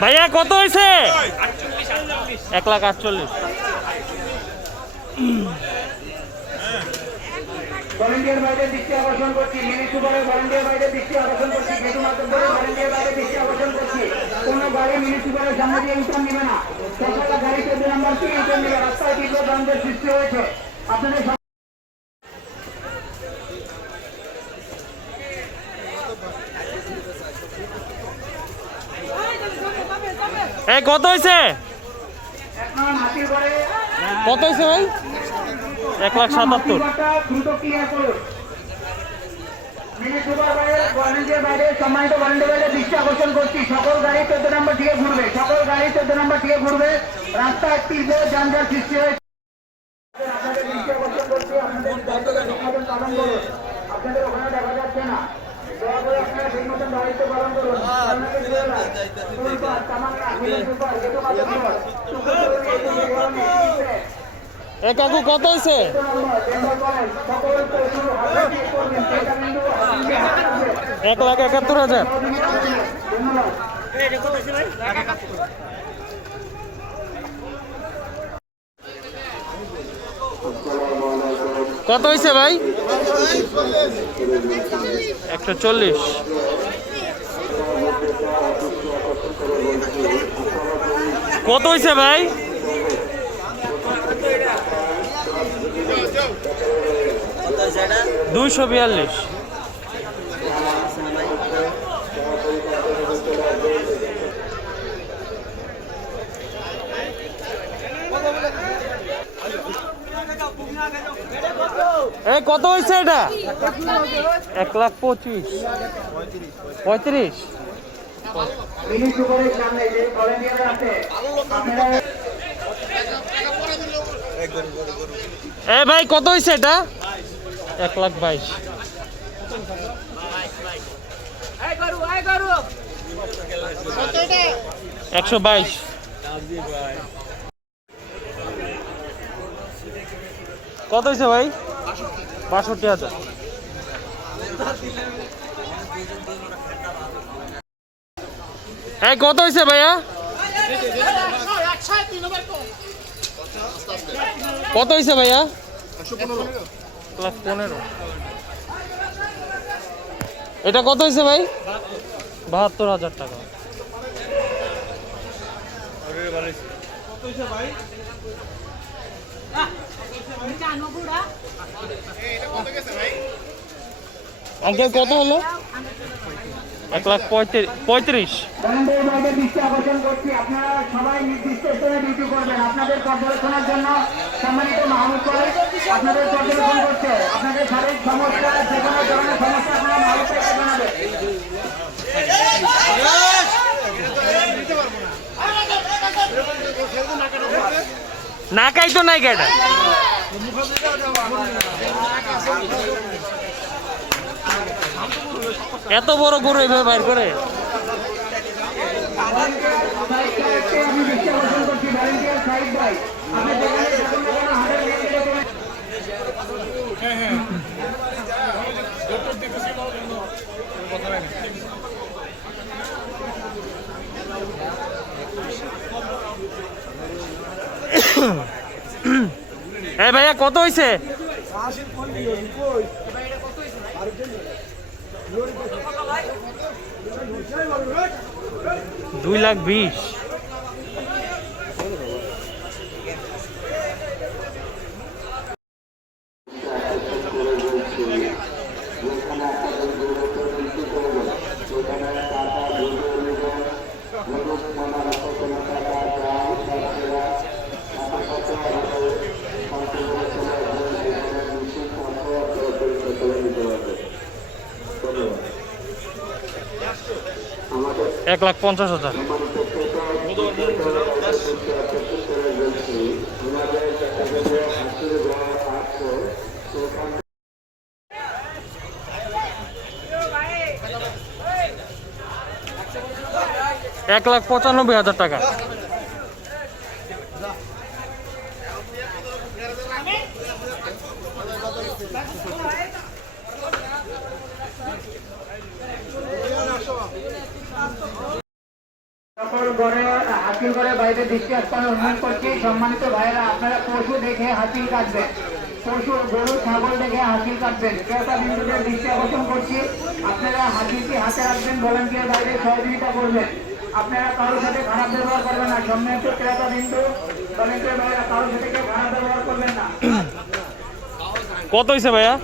ভাইয়া কত হয়েছে? 1,48,000। ভলান্টিয়ার বাইরে দৃষ্টি আকর্ষণ করছি, মিনি সুপারের ভলান্টিয়ার বাইরে দৃষ্টি আকর্ষণ করছি, গেটু মাধ্যমে ভলান্টিয়ার বাইরে দৃষ্টি আকর্ষণ করছি। কোনো গাড়ি মিনি সুপারের সামনে দিয়ে ইউটার্ন নেবে না। সরকার গাড়ি 14 নম্বর থেকে ইউটার্ন নেবে। রাস্তায় তীব্র যানজট সৃষ্টি হয়েছে। আপনাদের কত হয়েছে? কত হয়েছে ভাই? 1,77,000। দ্রুত ক্লিয়ার করুন। মিনি সুপার ভলান্টিয়ার বাইরে সম্মানিত ভলান্টিয়ার বাইরে দৃষ্টি আকর্ষণ করছি। সকল গাড়ি 14 নম্বর দিকে ঘুরবে। সকল গাড়ি 14 নম্বর দিকে ঘুরবে। রাস্তায় তীব্র যানজট সৃষ্টি হয়েছে। আপনাদের দৃষ্টি আকর্ষণ করছি। আপনাদের পালন করুন। আপনাদের ওখানে দেখা যাচ্ছে না। দয়া করে আপনারা সেই মতন দায়িত্ব পালন করুন। কাকু কত হয়েছে? 1,71,000। কত হয়েছে ভাই? 140। কত হয়েছে ভাই? 242। কত হয়েছে এটা? 1,25,000। 35। ভাই কত হয়েছে এটা? 1,22,000। 122। কত হয়েছে ভাই? 62,000। কত হয়েছে ভাইয়া? কত হয়েছে ভাইয়া? 1,15,000। এটা কত হয়েছে ভাই? 72,000 টাকা। আঙ্কেল কত হলো? 1,35,000। আপনারা সবাই নির্দিষ্ট স্থানে ডিউটি করবেন। আপনাদের পর্যবেক্ষণের জন্য সম্মানিত মাহমুদ কলেজ আপনাদের পর্যবেক্ষণ করছে। আপনাদের শারীরিক সমস্যা, যে কোনো ধরনের সমস্যা আপনারা মাহমুদ কলেজকে জানাবেন। নাকাই তো নাই গাড়ি। এত বড় গরু এভাবে বাইর করে? ভাইয়া কত হয়েছে? 2,20,000। আমাদের 1,50,000। $1,95,000 টাকা। হাসিল করে বাইরে দৃষ্টি আসপানে অনুরোধ করছি। সম্মানিত ভাইয়েরা, আপনারা পশু দেখে হাসিল কাটবেন, পশু গরু ছাগল দেখে হাসিল কাটবেন। ক্রেতা বিন্দুদের দৃষ্টি আকর্ষণ করছি, আপনারা হাসিলটি হাতে রাখবেন, ভলান্টিয়ার বাইরে সহযোগিতা করবেন। আপনারা কারোর সাথে খারাপ ব্যবহার করবেন না। সম্মানিত ক্রেতা বিন্দু ভলান্টিয়ার ভাইয়েরা, কারোর সাথে কেউ খারাপ ব্যবহার করবেন না। কত হয়েছে ভাইয়া?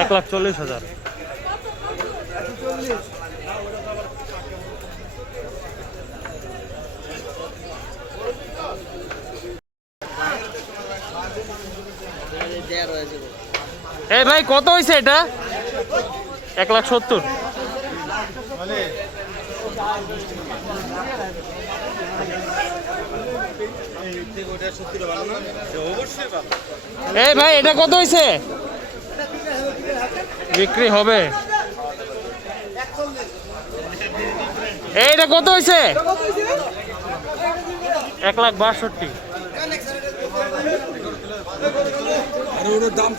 1,40,000। এই ভাই কত হয়েছে এটা? 1,70,000। এই ভাই এটা কত হয়েছে? বিক্রি হবে। এইটা কত হয়েছে? 1,62,000। দাম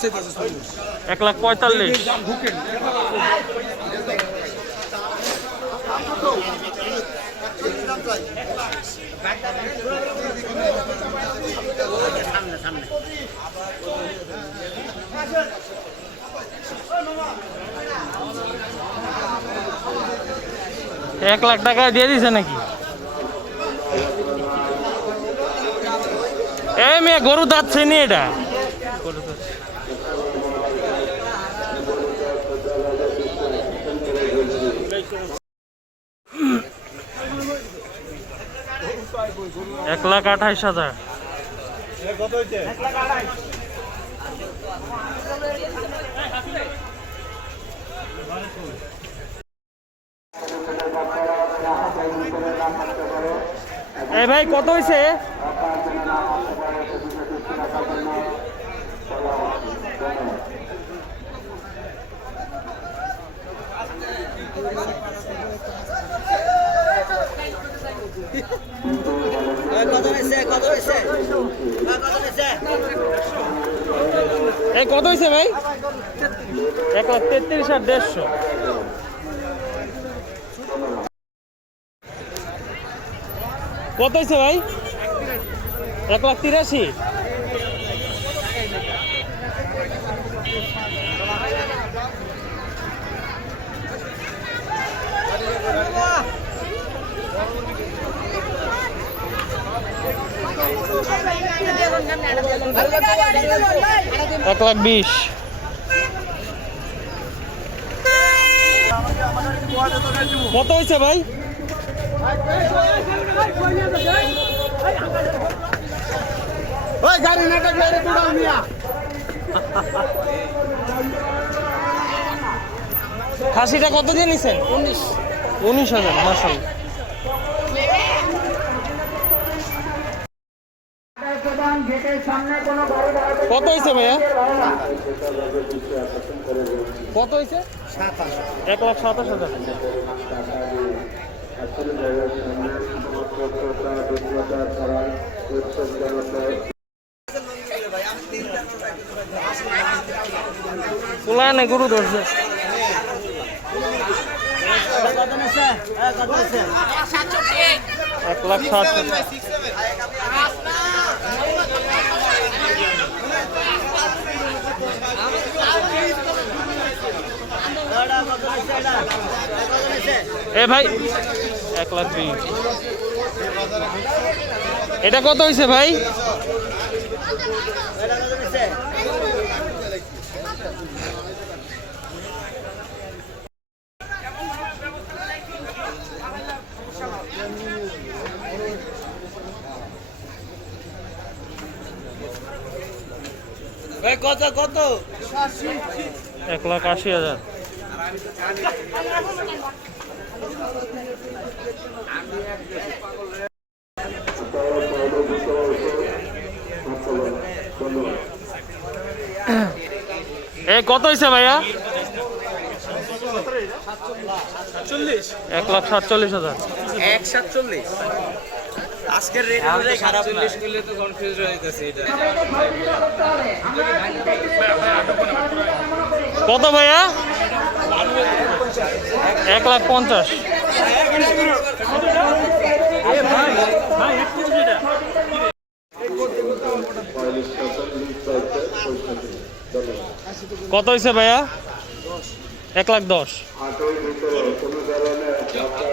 1,45,000। $1,00,000 টাকায় দিয়ে দিছে নাকি? এই মেয়ে গরু দাচ্ছে নি এটা। $1,28,000। এই ভাই কত হয়েছে? এই কত হয়েছে ভাই? 1,33,150। কত হয়েছে ভাই? 1,83,000। $1,20,000। কত হয়েছে ভাই? খাসিটা কত দিয়ে নিছেন? 19,000। মাশাআল্লাহ। কত হয়েছে ভাইয়া? কত হয়েছে? 1,27,000। পোলায় না গরু ধরছে। এ ভাই 1,20,000। এটা কত হয়েছে ভাই? কত কত? 1,80,000। কত হয়েছে ভাইয়া? 1,47,000। 1,47,000 আজকের রেট অনুযায়ী খারাপ না। 40 করলে তো কনফিউজ হয়ে যাচ্ছে এটা। কত ভাইয়া? 1,50,000। কত হয়েছে ভাইয়া? 1,10,000। হাটের ভিতরে কোনো ধরনের আপনার